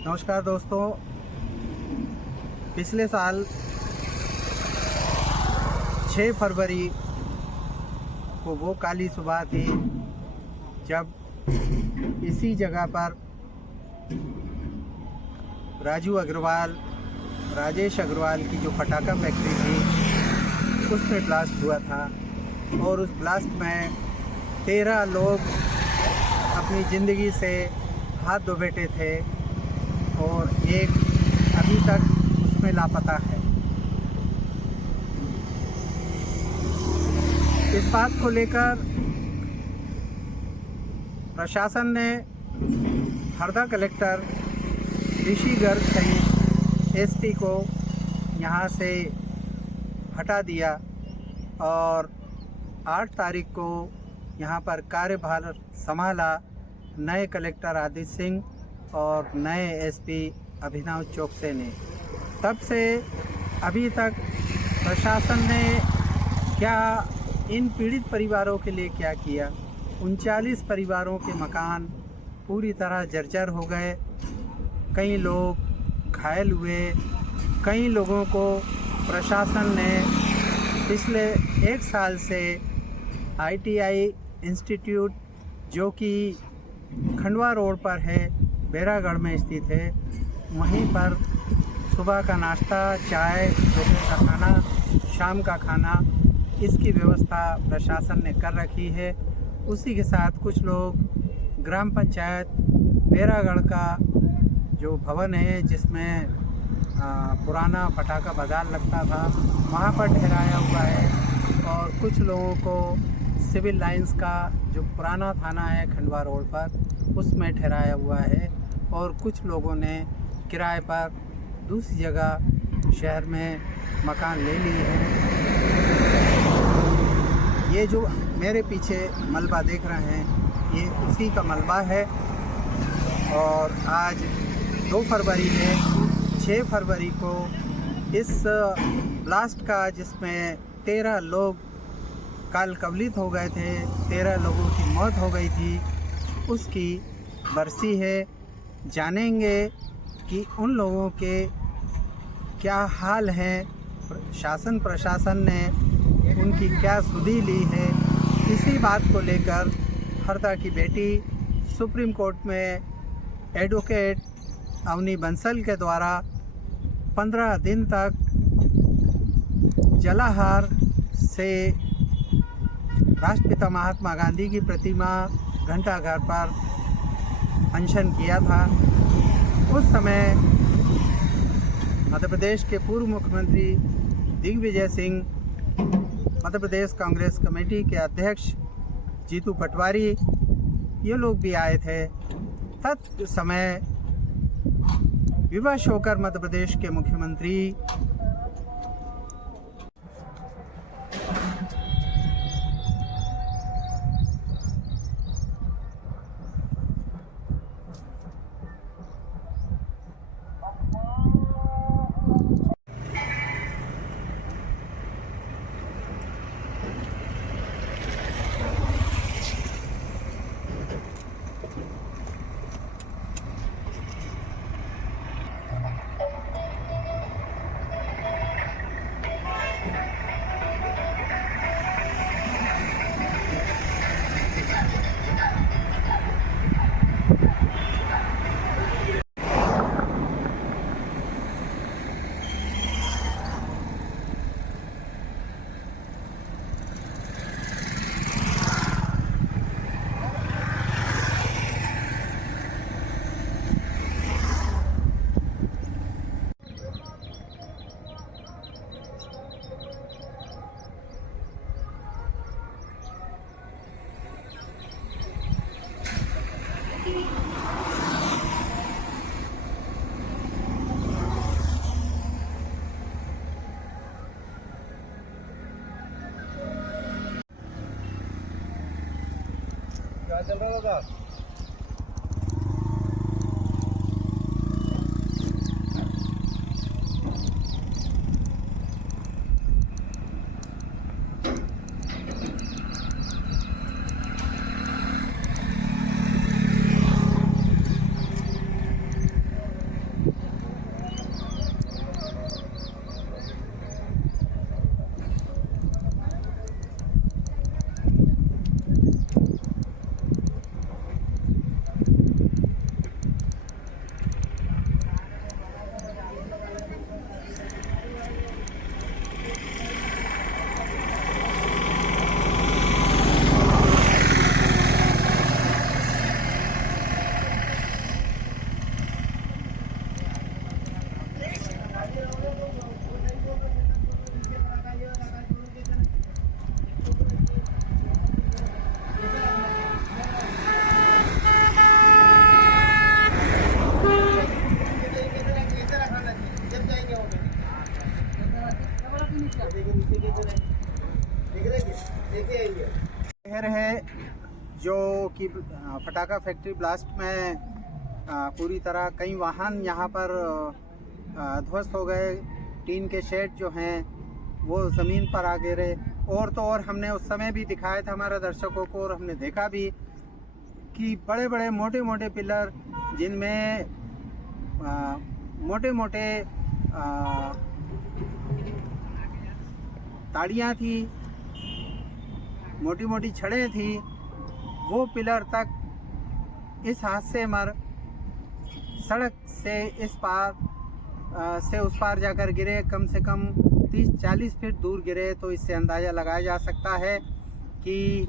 नमस्कार दोस्तों। पिछले साल 6 फरवरी को वो काली सुबह थी जब इसी जगह पर राजेश अग्रवाल की जो पटाखा फैक्ट्री थी उसमें ब्लास्ट हुआ था और उस ब्लास्ट में 13 लोग अपनी ज़िंदगी से हाथ धो बैठे थे और एक अभी तक उसमें लापता है। इस बात को लेकर प्रशासन ने हरदा कलेक्टर ऋषि गर्ग सहित एसपी को यहाँ से हटा दिया और 8 तारीख को यहाँ पर कार्यभार संभाला नए कलेक्टर आदित्य सिंह और नए एसपी अभिनव चौकसे ने। तब से अभी तक प्रशासन ने क्या इन पीड़ित परिवारों के लिए क्या किया। 39 परिवारों के मकान पूरी तरह जर्जर हो गए, कई लोग घायल हुए, कई लोगों को प्रशासन ने पिछले 1 साल से ITI इंस्टीट्यूट जो कि खंडवा रोड पर है, बैरागढ़ में स्थित है, वहीं पर सुबह का नाश्ता, चाय, दोपहर का खाना, शाम का खाना, इसकी व्यवस्था प्रशासन ने कर रखी है। उसी के साथ कुछ लोग ग्राम पंचायत बैरागढ़ का जो भवन है जिसमें पुराना पटाखा बाजार लगता था वहाँ पर ठहराया हुआ है और कुछ लोगों को सिविल लाइंस का जो पुराना थाना है खंडवा रोड पर उसमें ठहराया हुआ है और कुछ लोगों ने किराए पर दूसरी जगह शहर में मकान ले लिए हैं। ये जो मेरे पीछे मलबा देख रहे हैं ये उसी का मलबा है और आज 2 फरवरी है। 6 फरवरी को इस ब्लास्ट का जिसमें 13 लोग काल कवलित हो गए थे, 13 लोगों की मौत हो गई थी, उसकी बरसी है। जानेंगे कि उन लोगों के क्या हाल हैं, शासन प्रशासन ने उनकी क्या सुधि ली है। इसी बात को लेकर हरदा की बेटी सुप्रीम कोर्ट में एडवोकेट अवनी बंसल के द्वारा 15 दिन तक जलाहार से राष्ट्रपिता महात्मा गांधी की प्रतिमा घंटाघर पर अनशन किया था। उस समय मध्य प्रदेश के पूर्व मुख्यमंत्री दिग्विजय सिंह, मध्य प्रदेश कांग्रेस कमेटी के अध्यक्ष जीतू पटवारी, ये लोग भी आए थे। तत्समय विवश होकर मध्य प्रदेश के मुख्यमंत्री क्या चल रहा था? शहर है जो कि फटाका फैक्ट्री ब्लास्ट में पूरी तरह कई वाहन यहाँ पर ध्वस्त हो गए। टीन के शेड जो हैं वो ज़मीन पर आ गिरे। और तो और हमने उस समय भी दिखाया था हमारे दर्शकों को, और हमने देखा भी कि बड़े बड़े मोटे मोटे पिलर जिनमें मोटे मोटे ताड़ियाँ थी, मोटी मोटी छड़ें थी, वो पिलर तक इस हादसे में सड़क से इस पार से उस पार जाकर गिरे। कम से कम 30-40 फीट दूर गिरे। तो इससे अंदाज़ा लगाया जा सकता है कि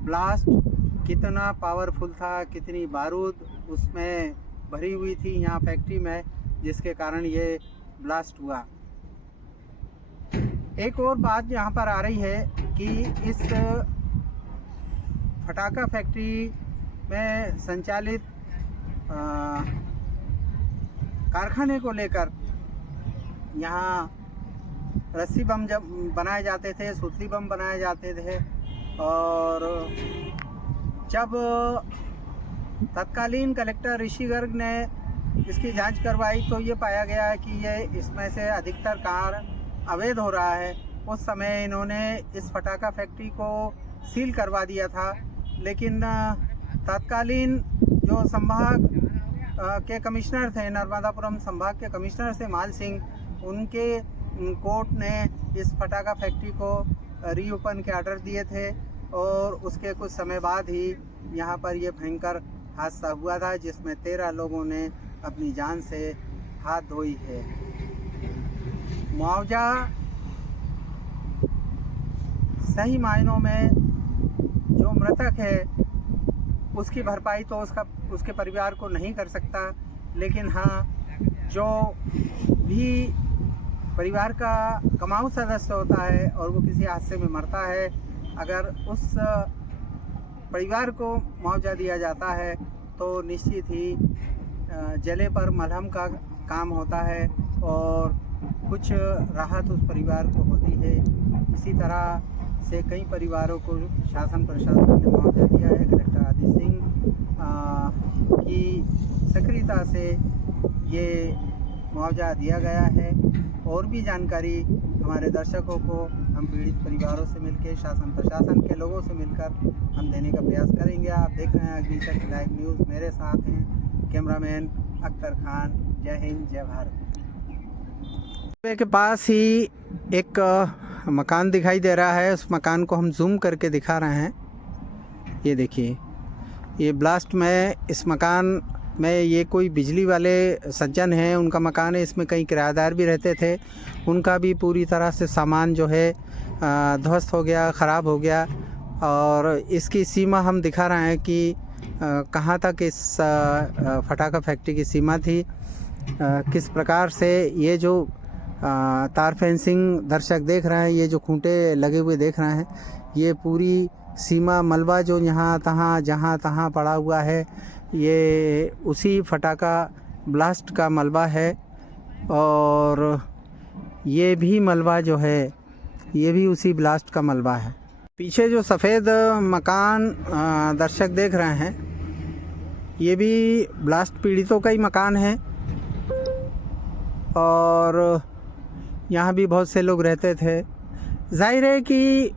ब्लास्ट कितना पावरफुल था, कितनी बारूद उसमें भरी हुई थी यहाँ फैक्ट्री में, जिसके कारण ये ब्लास्ट हुआ। एक और बात यहाँ पर आ रही है कि इस फटाका फैक्ट्री में संचालित कारखाने को लेकर यहाँ रस्सी बम जब बनाए जाते थे, सुतली बम बनाए जाते थे, और जब तत्कालीन कलेक्टर ऋषि गर्ग ने इसकी जांच करवाई तो ये पाया गया है कि ये इसमें से अधिकतर कार्य अवैध हो रहा है। उस समय इन्होंने इस फटाका फैक्ट्री को सील करवा दिया था, लेकिन तत्कालीन जो संभाग के कमिश्नर थे, नर्मदापुरम संभाग के कमिश्नर थे माल सिंह, उनके कोर्ट ने इस फटाका फैक्ट्री को रीओपन के आर्डर दिए थे। और उसके कुछ समय बाद ही यहाँ पर ये भयंकर हादसा हुआ था, जिसमें 13 लोगों ने अपनी जान से हाथ धोई है। मुआवजा सही मायनों में जो मृतक है उसकी भरपाई तो उसके परिवार को नहीं कर सकता, लेकिन हाँ, जो भी परिवार का कमाऊ सदस्य होता है और वो किसी हादसे में मरता है, अगर उस परिवार को मुआवजा दिया जाता है तो निश्चित ही जले पर मलहम का काम होता है और कुछ राहत उस परिवार को होती है। इसी तरह से कई परिवारों को शासन प्रशासन ने मुआवजा दिया है। कलेक्टर आदित्य सिंह की सक्रियता से ये मुआवजा दिया गया है। और भी जानकारी हमारे दर्शकों को हम पीड़ित परिवारों से मिलकर, शासन प्रशासन के लोगों से मिलकर हम देने का प्रयास करेंगे। आप देख रहे हैं अग्निशक्ति लाइव न्यूज़, मेरे साथ हैं कैमरामैन अख्तर खान। जय हिंद, जय भारत। के पास ही एक मकान दिखाई दे रहा है, उस मकान को हम जूम करके दिखा रहे हैं। ये देखिए, ये ब्लास्ट में इस मकान में ये कोई बिजली वाले सज्जन हैं, उनका मकान है। इसमें कई किराएदार भी रहते थे, उनका भी पूरी तरह से सामान जो है ध्वस्त हो गया, ख़राब हो गया। और इसकी सीमा हम दिखा रहे हैं कि कहाँ तक इस फटाका फैक्ट्री की सीमा थी, किस प्रकार से ये जो तार फेंसिंग दर्शक देख रहे हैं, ये जो खूंटे लगे हुए देख रहे हैं, ये पूरी सीमा मलबा जो यहाँ तहाँ जहाँ तहाँ पड़ा हुआ है, ये उसी फटाका ब्लास्ट का मलबा है। और ये भी मलबा जो है, ये भी उसी ब्लास्ट का मलबा है। पीछे जो सफ़ेद मकान दर्शक देख रहे हैं, ये भी ब्लास्ट पीड़ितों का ही मकान है। और यहाँ भी बहुत से लोग रहते थे। जाहिर है कि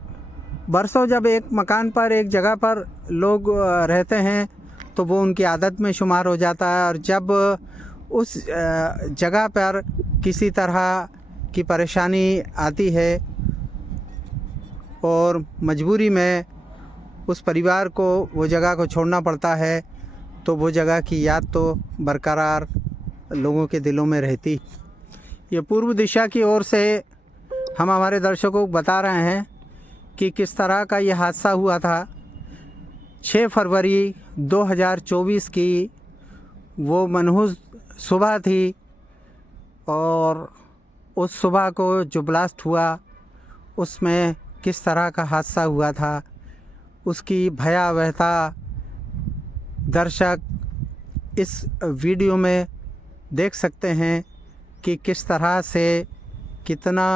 बरसों जब एक मकान पर, एक जगह पर लोग रहते हैं तो वो उनकी आदत में शुमार हो जाता है। और जब उस जगह पर किसी तरह की परेशानी आती है और मजबूरी में उस परिवार को वो जगह को छोड़ना पड़ता है, तो वो जगह की याद तो बरकरार लोगों के दिलों में रहती। ये पूर्व दिशा की ओर से हम हमारे दर्शकों को बता रहे हैं कि किस तरह का ये हादसा हुआ था। 6 फरवरी 2024 की वो मनहूस सुबह थी, और उस सुबह को जो ब्लास्ट हुआ उसमें किस तरह का हादसा हुआ था, उसकी भयावहता दर्शक इस वीडियो में देख सकते हैं कि किस तरह से कितना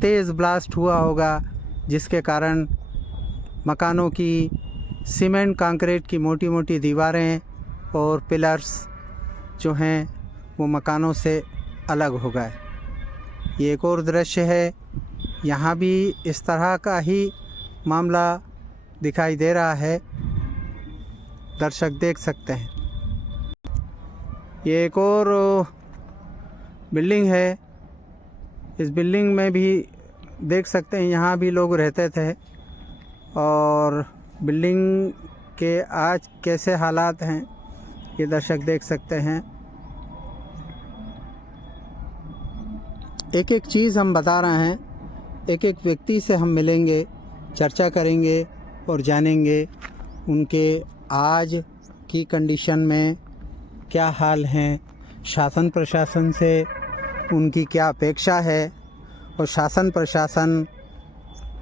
तेज़ ब्लास्ट हुआ होगा, जिसके कारण मकानों की सीमेंट कंक्रीट की मोटी मोटी दीवारें और पिलर्स जो हैं वो मकानों से अलग हो गए। ये एक और दृश्य है। यहाँ भी इस तरह का ही मामला दिखाई दे रहा है, दर्शक देख सकते हैं। ये एक और बिल्डिंग है। इस बिल्डिंग में भी देख सकते हैं, यहाँ भी लोग रहते थे और बिल्डिंग के आज कैसे हालात हैं ये दर्शक देख सकते हैं। एक एक चीज़ हम बता रहे हैं, एक एक व्यक्ति से हम मिलेंगे, चर्चा करेंगे और जानेंगे उनके आज की कंडीशन में क्या हाल हैं, शासन प्रशासन से उनकी क्या अपेक्षा है और शासन प्रशासन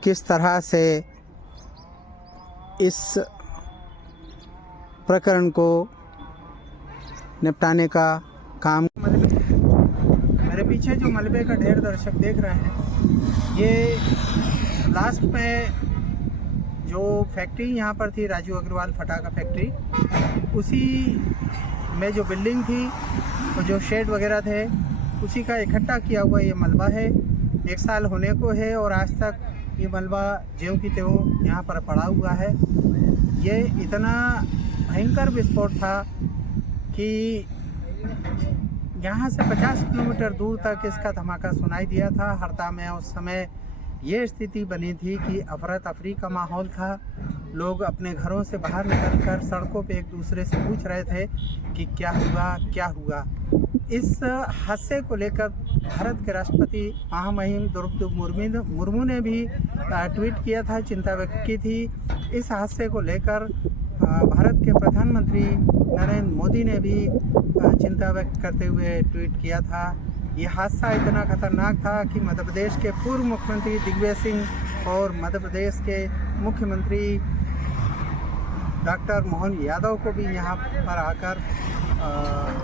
किस तरह से इस प्रकरण को निपटाने का काम। मेरे पीछे जो मलबे का ढेर दर्शक देख रहे हैं, ये लास्ट में जो फैक्ट्री यहाँ पर थी, राजू अग्रवाल फटाका फैक्ट्री, उसी में जो बिल्डिंग थी और जो शेड वगैरह थे, उसी का इकट्ठा किया हुआ ये मलबा है। 1 साल होने को है और आज तक ये मलबा ज्यों की त्यों यहाँ पर पड़ा हुआ है। ये इतना भयंकर विस्फोट था कि यहाँ से 50 किलोमीटर दूर तक इसका धमाका सुनाई दिया था। हरदा में उस समय ये स्थिति बनी थी कि अफरा तफरी का माहौल था। लोग अपने घरों से बाहर निकलकर सड़कों पे एक दूसरे से पूछ रहे थे कि क्या हुआ क्या हुआ। इस हादसे को लेकर भारत के राष्ट्रपति महामहिम द्रौपदी मुर्मू ने भी ट्वीट किया था, चिंता व्यक्त की थी। इस हादसे को लेकर भारत के प्रधानमंत्री नरेंद्र मोदी ने भी चिंता व्यक्त करते हुए ट्वीट किया था। ये हादसा इतना खतरनाक था कि मध्य प्रदेश के पूर्व मुख्यमंत्री दिग्विजय सिंह और मध्य प्रदेश के मुख्यमंत्री डॉक्टर मोहन यादव को भी यहाँ पर आकर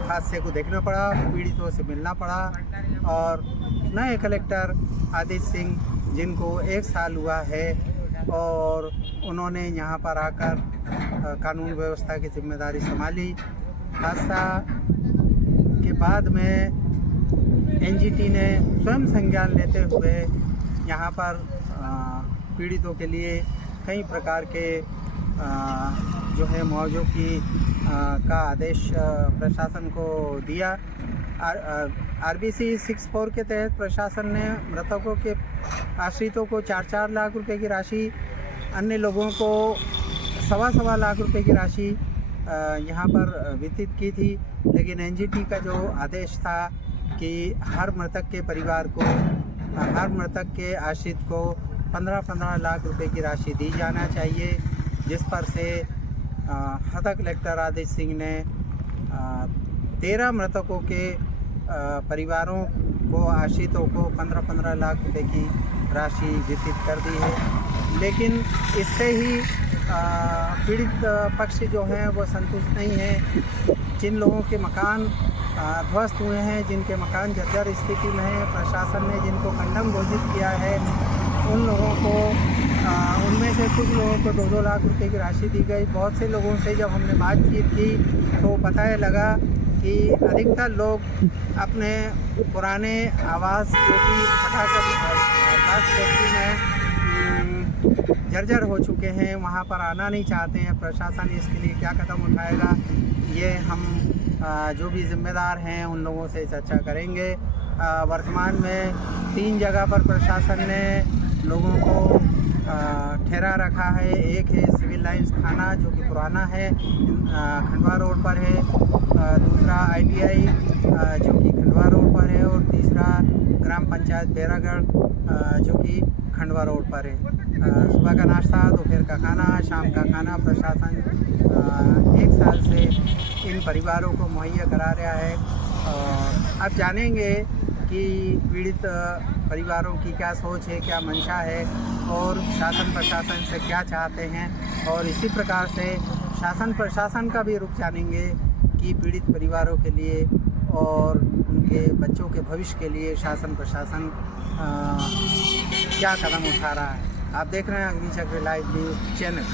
हादसे को देखना पड़ा, पीड़ितों से मिलना पड़ा। और नए कलेक्टर आदित्य सिंह, जिनको 1 साल हुआ है और उन्होंने यहाँ पर आकर कानून व्यवस्था की जिम्मेदारी संभाली। हादसा के बाद में एनजीटी ने स्वयं संज्ञान लेते हुए यहाँ पर पीड़ितों के लिए कई प्रकार के जो है मुआवजों की का आदेश प्रशासन को दिया। आरबीसी 64 के तहत प्रशासन ने मृतकों के आश्रितों को 4-4 लाख रुपए की राशि, अन्य लोगों को 1.25 लाख रुपए की राशि यहाँ पर वितरित की थी। लेकिन एनजीटी का जो आदेश था कि हर मृतक के परिवार को, हर मृतक के आश्रित को 15-15 लाख रुपए की राशि दी जाना चाहिए, जिस पर से हरदा कलेक्टर आदित्य सिंह ने 13 मृतकों के परिवारों को, आश्रितों को 15-15 लाख रुपए की राशि वितरित कर दी है। लेकिन इससे ही पीड़ित पक्ष जो हैं वो संतुष्ट नहीं हैं। जिन लोगों के मकान ध्वस्त हुए हैं, जिनके मकान जर्जर स्थिति में हैं, प्रशासन ने जिनको कंडम घोषित किया है, उन लोगों को उनमें से कुछ लोगों को 2-2 लाख रुपए की राशि दी गई। बहुत से लोगों से जब हमने बातचीत की तो पता लगा कि अधिकतर लोग अपने पुराने आवास जो कि फटाका फैक्ट्री में जर्जर हो चुके हैं, वहाँ पर आना नहीं चाहते हैं। प्रशासन इसके लिए क्या कदम उठाएगा, ये हम जो भी जिम्मेदार हैं उन लोगों से चर्चा करेंगे। वर्तमान में 3 जगह पर प्रशासन ने लोगों को ठहरा रखा है। एक है सिविल लाइंस थाना जो कि पुराना है, खंडवा रोड पर है, दूसरा ITI जो कि खंडवा रोड पर है, और तीसरा ग्राम पंचायत बैरागढ़ जो कि खंडवा रोड पर है। सुबह का नाश्ता, दोपहर का खाना, शाम का खाना प्रशासन 1 साल से इन परिवारों को मुहैया करा रहा है। अब जानेंगे कि पीड़ित परिवारों की क्या सोच है, क्या मंशा है और शासन प्रशासन से क्या चाहते हैं। और इसी प्रकार से शासन प्रशासन का भी रुख जानेंगे कि पीड़ित परिवारों के लिए और उनके बच्चों के भविष्य के लिए शासन प्रशासन क्या कदम उठा रहा है। आप देख रहे हैं अग्निचक्र लाइव न्यूज़ चैनल।